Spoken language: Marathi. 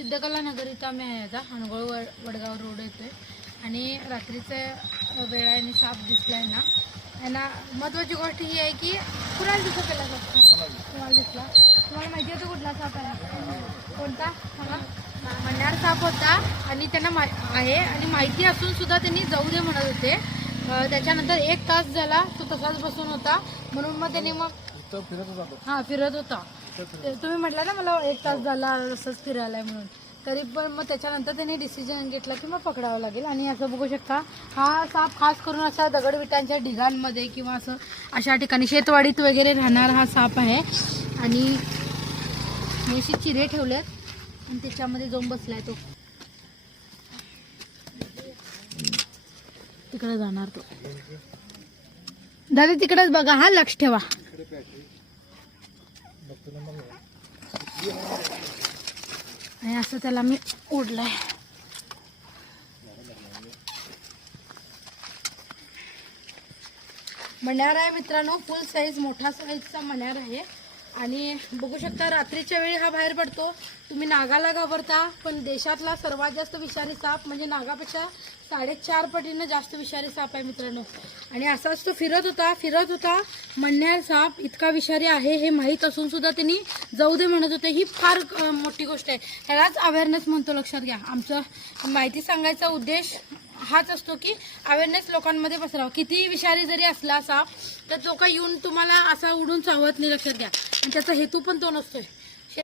सिद्धकला नगर इथं आम्ही आहे आता हणगोळ वडगाव रोड येतोय आणि रात्रीचा वेळ आहे आणि साप दिसलाय ना. यांना महत्त्वाची गोष्ट ही आहे की कुणाला दिसत केला जातो तुम्हाला दिसला. तुम्हाला माहिती होतं कुठला साप आहे कोणता सांगा. मण्यार साप होता आणि त्यांना आहे आणि माहिती असून सुद्धा त्यांनी जाऊ दे म्हणत होते. त्याच्यानंतर 1 तास झाला तो तसाच बसून होता म्हणून मग त्यांनी हां फिरत होता. तुम्ही म्हटलं ना मला 1 तास झाला असंच फिरायला म्हणून, तरी पण मग त्याच्यानंतर त्यांनी डिसिजन घेतला की मग पकडावं लागेल. आणि असं बघू शकता हा साप खास करून अशा दगडविटांच्या ढिगांमध्ये किंवा असं अशा ठिकाणी शेतवाडीत वगैरे राहणार हा साप आहे. आणि अशी चिरे ठेवलेत आणि त्याच्यामध्ये जाऊन बसलाय तो. तिकडे जाणार तो दादा तिकडेच बघा हा लक्ष ठेवा. आणि असं त्याला मी ओढलाय. मण्यार आहे मित्रांनो, फुल साईज मोठा साईजचा मण्यार आहे. आणि बघू शकता रात्रीच्या वेळी हा बाहेर पडतो. तुम्ही नागाला घाबरता पण देशातला सर्वात जास्त विषारी साप म्हणजे नागापेक्षा 4.5 पटीनं जास्त विषारी साप आहे मित्रांनो. आणि असाच तो फिरत होता. मण्यार साप इतका विषारी आहे हे माहीत असून सुद्धा त्यांनी जाऊ दे म्हणत होते. ही फार मोठी गोष्ट आहे. ह्यालाच अवेअरनेस म्हणतो, लक्षात घ्या. आमचं माहिती सांगायचा उद्देश हाच असतो की अवेअरनेस लोकांमध्ये पसरावा. किती विषारी जरी असला साप तर तो का येऊन तुम्हाला असा उडून चावत नाही, लक्षात घ्या. आणि त्याचा हेतू पण तो नसतोय.